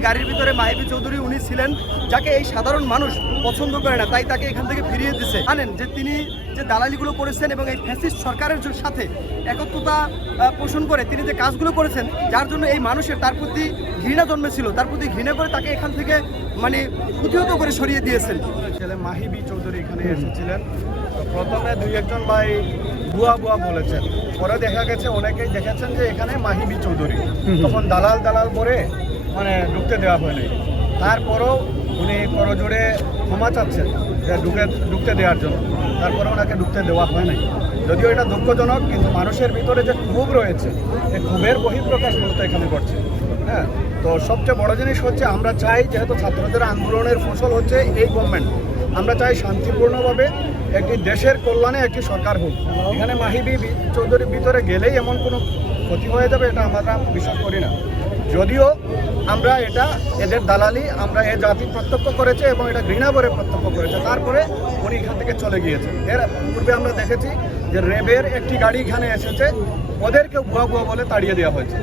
মাহিবি চৌধুরী উনি ছিলেন যাকে এই সাধারণ মানুষ পছন্দ করে না তাই তাকে এখান থেকে ফিরিয়ে দিছে। জানেন যে তিনি যে দালালিগুলো করেছেন এবং এই ফ্যাসিস্ট সরকারের সাথে একত্রতা পোষণ করে তিনি যে কাজগুলো করেছেন যার জন্য এই মানুষের তার প্রতি ঘৃণা জন্মেছিল তার প্রতি ঘৃণা করে তাকে এখান থেকে মানে প্রতিহত করে সরিয়ে দিয়েছেন। ছেলে মাহিবি চৌধুরী এখানে এসেছিলেন। প্রথমে দুই একজন ভাই বুয়া বুয়া বলেছেন। পরে দেখা গেছে অনেকেই দেখেছেন যে এখানে মাহিবি চৌধুরী। তখন দালাল দালাল করে মানে ঢুকতে দেওয়া হয়নি। তারপরও উনি করজোড়ে ক্ষমা চাচ্ছেন যে ঢুকে, ঢুকতে দেওয়ার জন্য। তারপরে ওনাকে ঢুকতে দেওয়া হয় নাই যদিও এটা দুঃখজনক, কিন্তু মানুষের ভিতরে যে ক্ষোভ রয়েছে এই ক্ষোভের বহিঃপ্রকাশ মূলত এখানে ঘটছে হ্যাঁ তো সবচেয়ে বড় জিনিস হচ্ছে, আমরা চাই যেহেতু ছাত্রদের আন্দোলনের ফসল হচ্ছে এই গভর্নমেন্ট আমরা চাই শান্তিপূর্ণভাবে একটি দেশের কল্যাণে একটি সরকার হোক। এখানে মাহিবি চৌধুরীর ভিতরে গেলেই এমন কোনো ক্ষতি হয়ে যাবে, এটা আমরা বিশ্বাস করি না। যদিও আমরা এটা এদের দালালি, আমরা এ জাতি প্রত্যক্ষ করেছে এবং এটা ঘৃণা করে প্রত্যক্ষ করেছে। তারপরে উনি এখান থেকে চলে গিয়েছে এর পূর্বে আমরা দেখেছি যে রেবের একটি গাড়ি এখানে এসেছে, ওদেরকে ভুয়া ভুয়া বলে তাড়িয়ে দেওয়া হয়েছে।